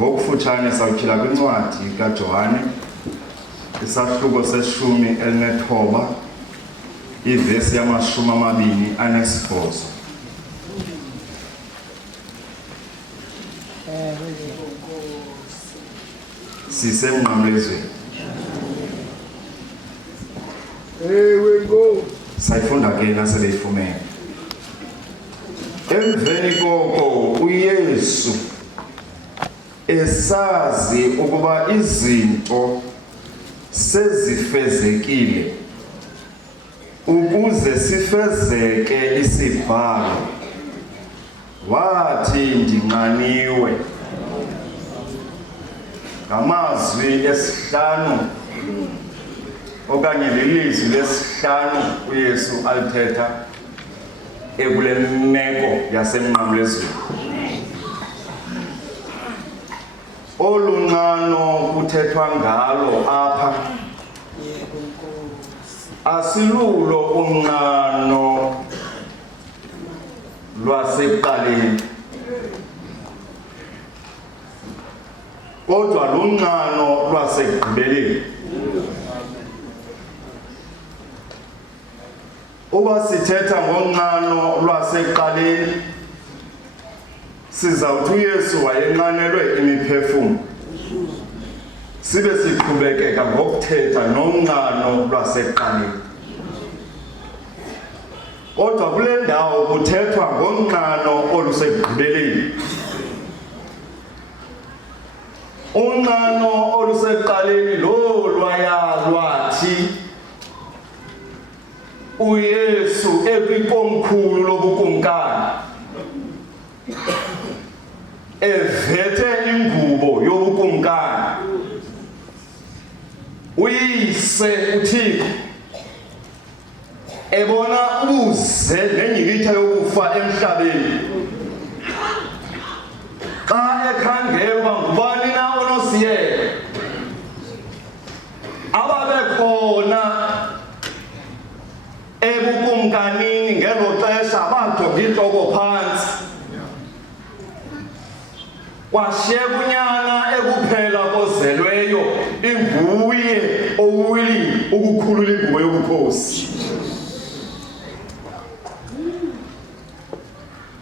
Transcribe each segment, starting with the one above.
Ngokufutshane sawutyhila kwincwadi kaJohane isahluko seshumi elinethoba ivesi yamashumi amabini anesibhozo. Sisemnqamlezweni. We go. Sayifunda ke nasebeyifumene. Emveni koko uYesu esazi ukuba izinto sezifezekile ukuze sifezeke isibhalo, wathi Ndinxaniwe. Ngamazwi esihlanu okanye lilizwi lesihlanu uYesu alithetha ekule meko yasemnqamlezweni. Olunqano kuthethwa ngalo apha asilulo unqano lwasekuqaleni, kodwa lunqano lwasekugqibeleni. Uba sithetha ngonqano lwasekuqaleni, sizawuthi uYesu wayenqanelwe imiphefumlo, sibe siqhubekeka ngokuthetha nonqano lwasekuqaleni. Kodwa kule ndawo kuthethwa ngonqano olusekugqibeleni. Unqano olusekuqaleni lo lwathi uYesu ekwikomkhulu lobukumkani evethe ingubo yobukumkani, uyise uThixo ebona ubuze nenyikitha yokufa emhlabeni, xa ekhangela uba ngubani na onosiyeka ababekhona ebukumkanini ngelo xesha bajonga intloko phantsi. Kwashiyeka unyana ekuphela kozelweyo, inguye owili ukukhulula ingubo yobukhosi.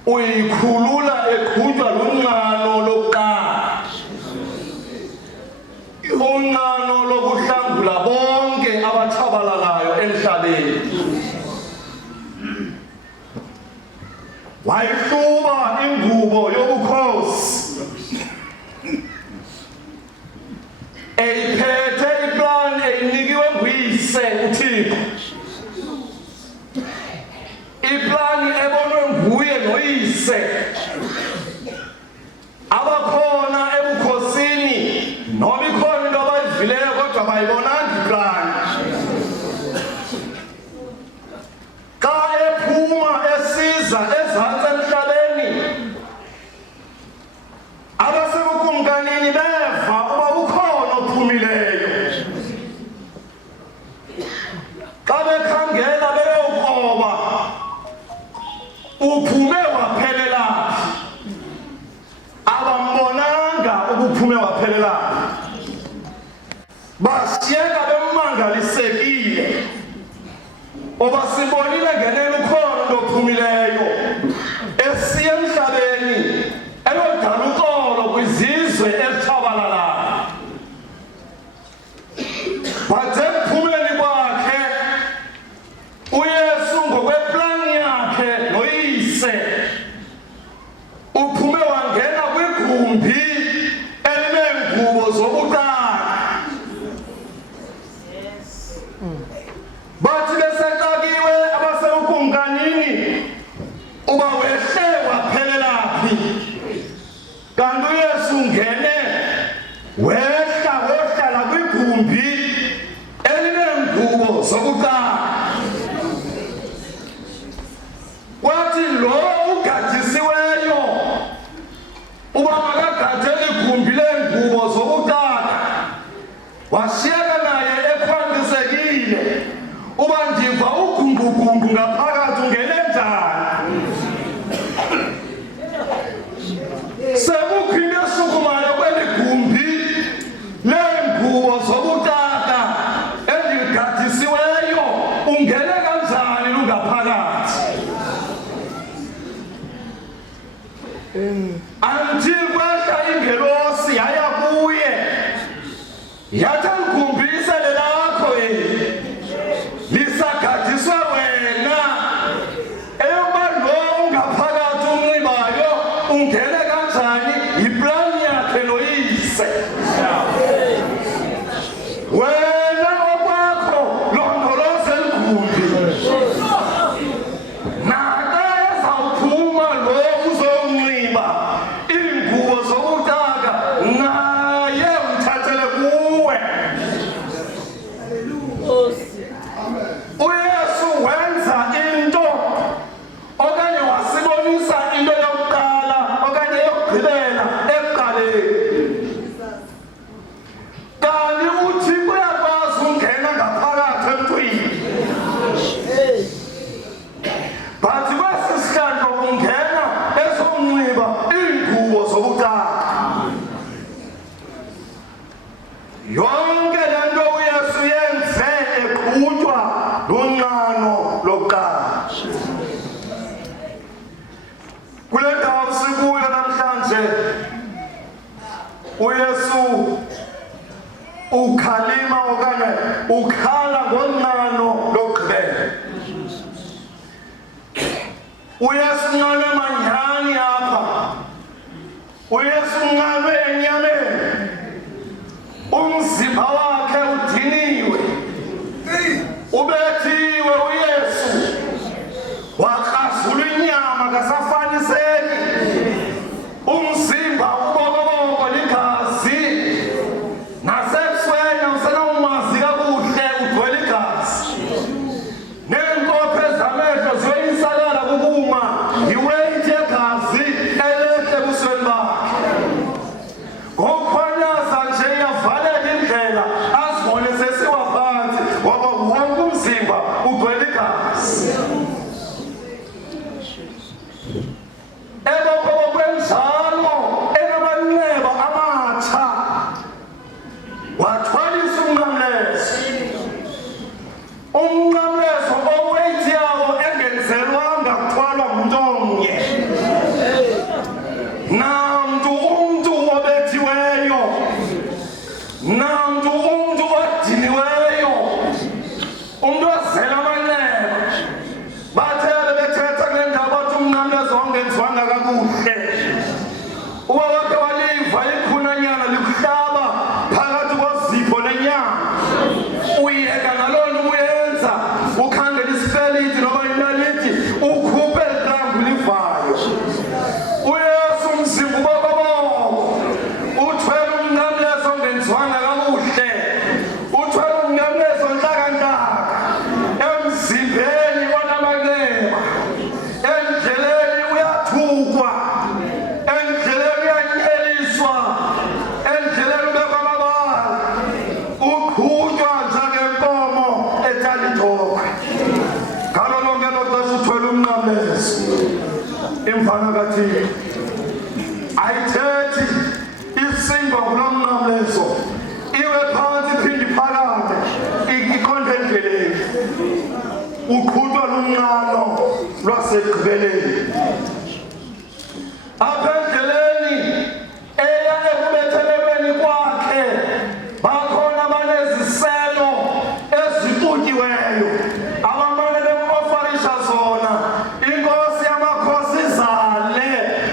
Uyikhulula eqhutywa lunqano lokuqala, unqano lokuhlangula bonke abatshabalalayo emhlabeni. Wayihluba ingubo yobukhosi, eyiphethe iplani eyinikiwe nguyise uThixo, iplani ebonwe nguye noyise. Abakhona ebukhosini noma ikhona into abayivileyo kodwa bayibonanga iplani. Xa ephuma esiza ezantsi emhlabeni, abasebukumkanini beva uba ukhona ophumileyo. Xa bekhangela beyokroba uphume waphelela phi, abambonanga ubuphume waphelela phi. Bashiyeka bemmangalisekile oba sibonile ngenene ukhona into ophumileyo esiya emhlabeni elodala uxolo kwizizwe ezitshabalalayo. But ekuphumeni kwakhe uYesu ngokweplani yakhe noyise uphume wangena kwigumbi elineengubo zobuqala. Bathi besexakiwe abasebukumkanini uba wehle waphelela phi, kanti uYesu ngene wohlala kwigumbi elineengubo zobuqala. Kwathi lo ugadisiweyo uba makagade igumbi leengubo zobuqala, washiyeka naye ekhwandisekile uba ndiva ugungugungu ngaphakathi ungene njani. Sekukho into eshukumayo kweli until kwehla ingelosi yaya kuye yathi ngikumbise lelakho lisagadiswe wena eyoba lo ungaphakathi unxibayo ungene kanjani yiplani yakhe noyise wena okwakho londoloze ligumbi naxa ezawuphuma lo uzonxiba iingubo zokutaka naye uthathele kuwe uYesu wenza into okanye wasibonisa into yokuqala okanye yokugqibela ekuqaleni kanti uthi uyakwazi ungena ngaphakathi emntwini but kwesi sihlandlo ungena ezomnxiba iingubo zokutaka yonke le nto uYesu yenze eqhutywa lunqano lokuqala kule ndawo sikuyo namhlanje uYesu ukhalima okanye ukhala ngonqano lokugqibela uYesu unqalwe manyani apha uYesu unqalwe enyameni umzimba wakhe udiniwe ubethiwe uYesu wakrazulwa inyama kasafaniseki umzimba ubokoboko ligazi nasebusweni awusenawumazi kakuhle ugcwele igazi neenkophe zamehlo ziyoyisakala kukuma yiweyithi yegazi elehle ebusweni bakhe ngokukhonyaza nje iyavaleka indlela azibone sesiwa phansi ngoba wonke umzimba ugcwele igazi ebokwenjalo enamanxeba amatsha wathwalisa umnqamlezo oweyithi yawo engenzelwanga kuthwalwa ngumntu omnye namntu umntu obethiweyo namntu umntu odiniweyo umntu ozela amanxeba bathe bebethetha kule ndawo bathi umnqamlezo ongenziwanga kakuhle uba wakhe waliva ikhunanyana likuhlaba phakathi kozipho nenyama uyeka ngaloo nto uyenza ukhangela isipeliti noba inaliti ukhuphe elitrangu livayo uYesu umzimba ubokoboko uthwele umnqamlezo ongenziwanga kakuhle uthwele umnqamlezo ntlakantaka emzimbeni onamanxeba endleleni uyathukwa endleleni uyanyeliswa endleleni ubekwa amabala uqhutywa njengenkomo etalithokhwe ngalo lonke elo xesha uthwele umnqamlezo imvana kathixo ayithethi isindwa kulo mnqamlezo iwe phantsi iphinde iphakame iqonde endleleni uqhutywa lunqano lwasekugqibeleni apha endleleni eya ekubethelelweni kwakhe bakhona abaneziselo ezixutyiweyo abamane bemofarisha zona inkosi yamakhosi izale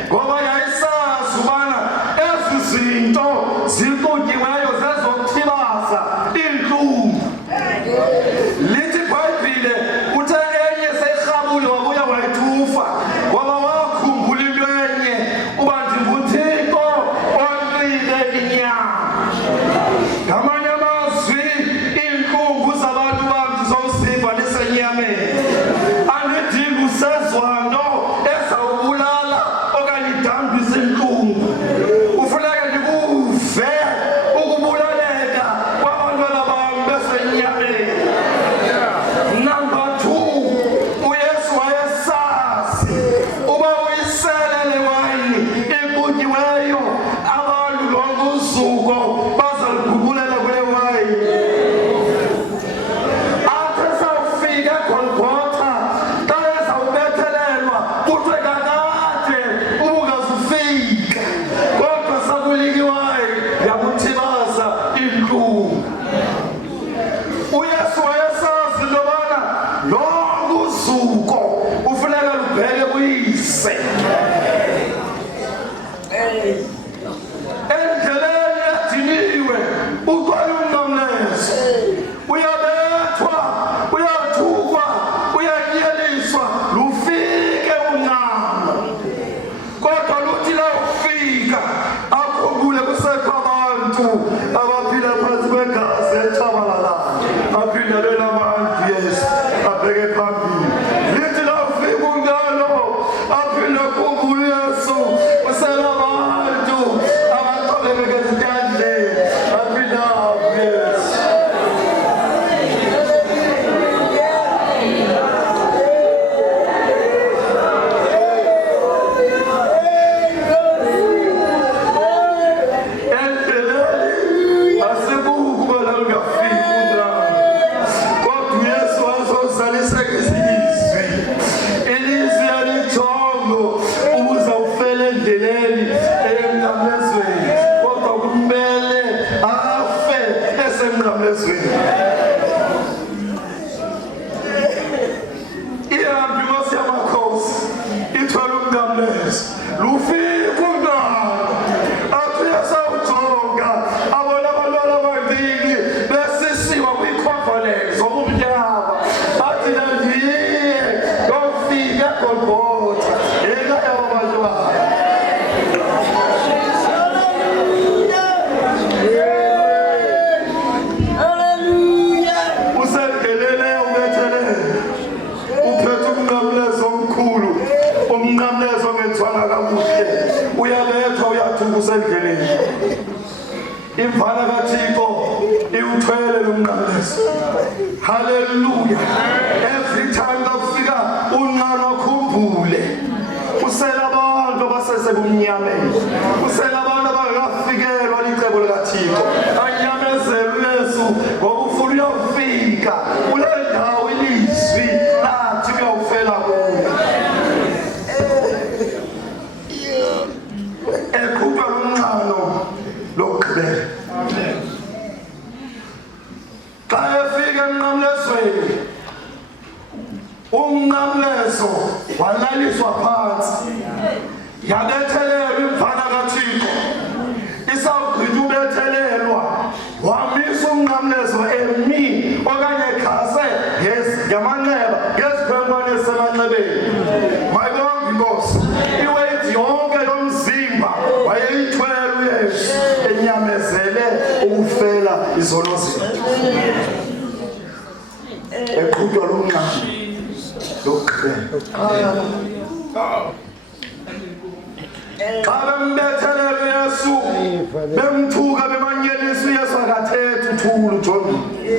ngoba yayisazi ubana ezi zinto zixutyiweyo zezokuthibaza iintlungu lithi ibhayibhile uthe enye seyirhabule wabuya wayithufa ngoba wakhumbula into enye uyise. Endleleni yadiniwe uqala umnqamlezo, uyabethwa, uyathukwa, uyanyeliswa, lufike unqamo. Kodwa luthi lawufika akhumbule kusekho abantu abaphila phansi kwegazi etshabalalayo, aphinde belabantu Yesu abheke phambili. Lithi lawufika unjalo aphinde akhumbule Yesu uselabantu abaqobeleke ezintandleni, aphinde ahambe Yesu. Endleleni asikukuba la ungafiki undrama, kodwa uYesu wazozaliseka izizwi. Ilizwi yalijongo ukuze ufele endleleni emnqamlezweni, kodwa kumele afe esemnqamlezweni. Ihambi inkosi yamakhosi ithwele umnqamlezo, lufika unqamo. Athi uyasawujonga abona abantwana ababili besisiwa kwikhonferensi obumnyama, athi nandiye yofika eGolgotha ekhaya babantwana. Usendleleni ubethelele, uphethe umnqamlezo omkhulu, umnqamlezo ongenziwanga kakuhle, uyabethwa, uyathuka usendleleni. Imvana kaThixo iwuthwele lo mnqamlezo. Haleluya. Every time kufika unqalo akhumbule usela abantu abasesebumnyameni, usela abantu abangakafikelwa licebo likaThixo, anyamezele uYesu ngoba ufuna uyawufika kule ndawo ilizwi lathi uyawufela kuyo. Eqhubeka lomnqalo lokugqibela. Xa efika emnqamlezweni, umnqamlezo walaliswa phansi, yabethelelwa imvana kaThixo. Isawugqitha ubethelelwa, wamisa umnqamlezo emi okanye ekhase ngamanxeba, ngezikhwenkwane ezisemanxebeni. Mayibonke inkosi, iweight yonke yomzimba wayeyithwele uYesu, enyamezele ukufela izono zethu. Eqhutywa lumnqamo lokugqibela. Xa bembethelela uYesu, bemthuka, bemanyelisa, uYesu akathethi uthula ujongile.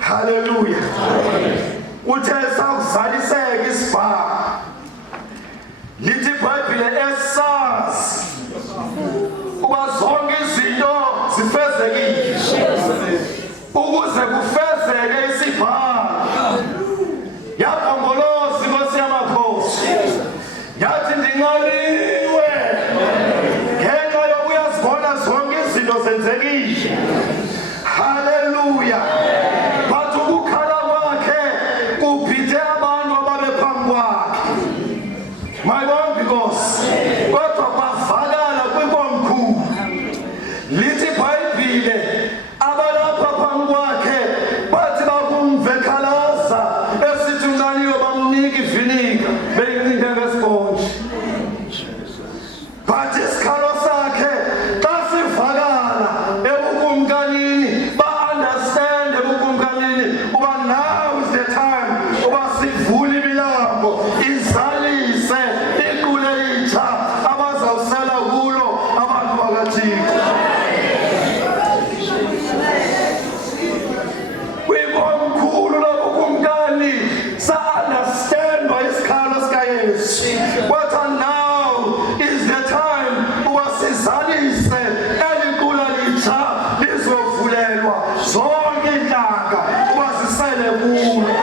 Haleluya. Uthe sakuzaliseka isibhalo, lithi iBhayibhile esazi uba zonke izinto sifezekile, ukuze kufezeke isibhalo. Yaphongoloza inkosi yamakhosi, yathi Ndinxaniwe ngenxa yokuyazibona zonke izinto zenzekile. Haleluya. Bathi ukukhala kwakhe kuphithe abantu ababephambi kwakhe. Mayibonke inkosi, kodwa kwavakala kwinkomkhulu. Lithi iBhayibhile abalapha phambi kwakhe bathi bakumva ekhalaza esithi uNxaniwe bamnika iviniga beyincinde ngesponji. Bathi isikhalo sakhe xa sivakala ebukumkanini, ba-understand ebukumkanini uba now is the time uba sivule imilambo, izalise iqule elitsha abazawusela kulo abantu bakaThixo. Kwikomkhulu lobukumkani sa-understandwa isikhalo sikaYesu. Wathi now is the time uba sizalise eli qula litsha lizovulelwa zonke iintlanga uba zisele kulo.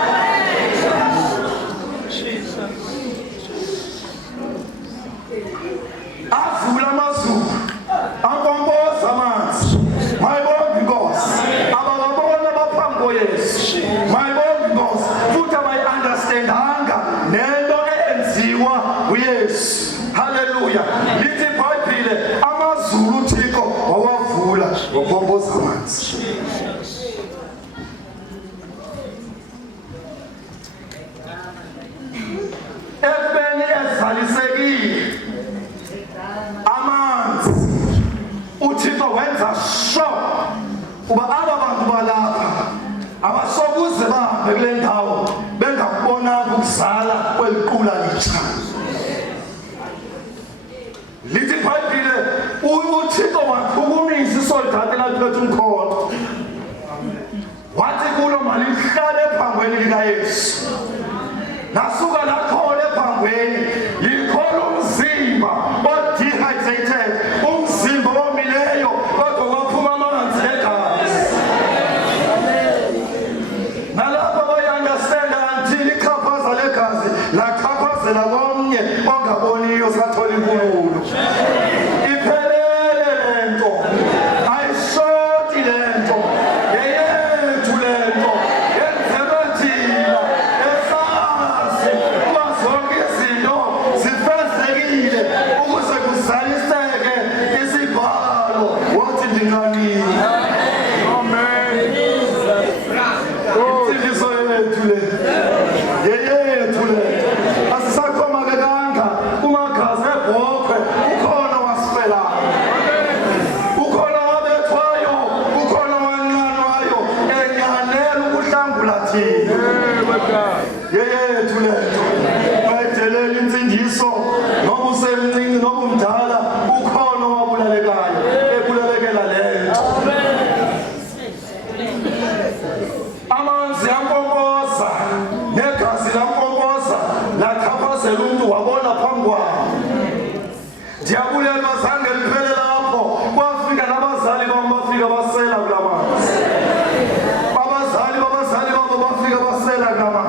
Avula amazulu, ampompoza amanzi. Mayibonke inkosi, abababona baphambi koYesu. Mayibonke bawo bengakubonanga ukuzala kweliqula litsha. Lithi iBhayibhile uThixo wachukumisa isoldati elaphethe umkhonto. Wathi kulo malihlale ephangweni likaYesu. Nasuka lakhona ephangweni likhola umzimba o-dehydrated, umzimba omileyo kodwa waphuma amanzi egazi. Nalapho bayi-understand until ichaphaza legazi lachaphazela komnye ongaboniyo sathola inkululo. Iphelele lento, ayishoti lento, yeyethu lento, yenzelwe thina, esazi ukuba zonke izinto sifezekile ukuze kuzaliseke isibhalo wathi Ndinxaniwe. Insindiso yethu le, yeyethu le. Asisaxhomekekanga kumagazi ebhokhwe, ukhona wasifelayo. Ukhona wabethwayo, ukhona wanqanwayo, enyanela ukuhlangula thina. Yeyethu lento. Bayidelela insindiso, noma usemncinci noma umdala, ukhona owabulalekayo, ebulalekela lento. Amanzi ampopoza, negazi lampopoza, lachaphazela umuntu wabona phambi kwabo. Ndiyabulela bazange liphele lapho, kwafika nabazali bam bafika basela kula manzi. Abazali babazali babo bafika basela kula manzi.